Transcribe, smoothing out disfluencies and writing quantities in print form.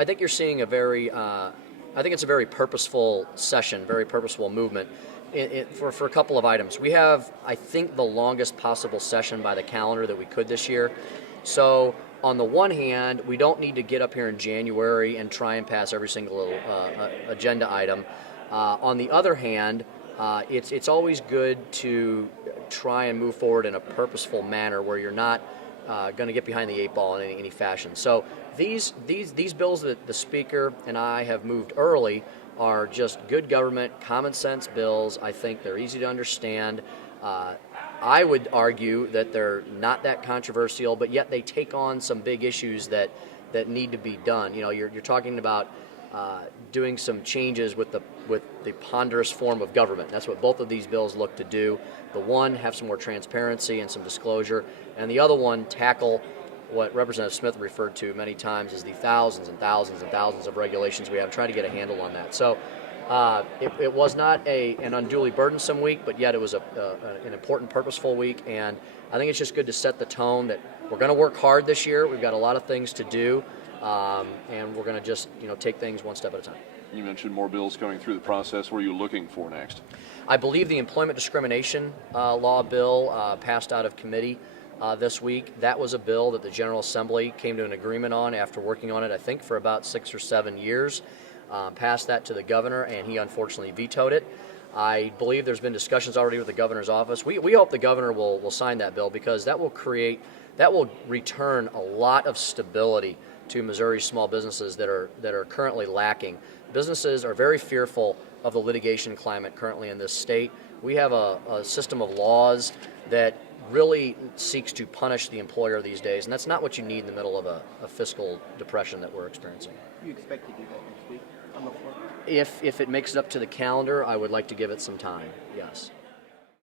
I think you're seeing a very, I think it's a very purposeful session, very purposeful movement for a couple of items. We have, I think, the longest possible session by the calendar that we could this year. So on the one hand, we don't need to get up here in January and try and pass every single agenda item. On the other hand, it's always good to try and move forward in a purposeful manner where you're not going to get behind the eight ball in any fashion. So these bills that the Speaker and I have moved early are just good government, common sense bills. I think they're easy to understand. I would argue that they're not that controversial, but yet they take on some big issues that need to be done. You know, you're talking about doing some changes with the ponderous form of government. That's what both of these bills look to do. The one, have some more transparency and some disclosure, and the other one, tackle what Representative Smith referred to many times as the thousands and thousands and thousands of regulations we have, trying to get a handle on that. So it was not an unduly burdensome week, but yet it was an important, purposeful week, and I think it's just good to set the tone that we're going to work hard this year. We've got a lot of things to do, and we're going to just take things one step at a time. You mentioned more bills coming through the process. What are you looking for next? I believe the employment discrimination law bill passed out of committee this week. That was a bill that the General Assembly came to an agreement on after working on it, I think, for about 6 or 7 years. Passed that to the governor, and he unfortunately vetoed it. I believe there's been discussions already with the governor's office. We hope the governor will sign that bill, because that will return a lot of stability to Missouri's small businesses that are currently lacking. Businesses are very fearful of the litigation climate currently in this state. We have a system of laws that really seeks to punish the employer these days, and that's not what you need in the middle of a fiscal depression that we're experiencing. You expect to do that next week on the floor? If it makes it up to the calendar, I would like to give it some time, yes.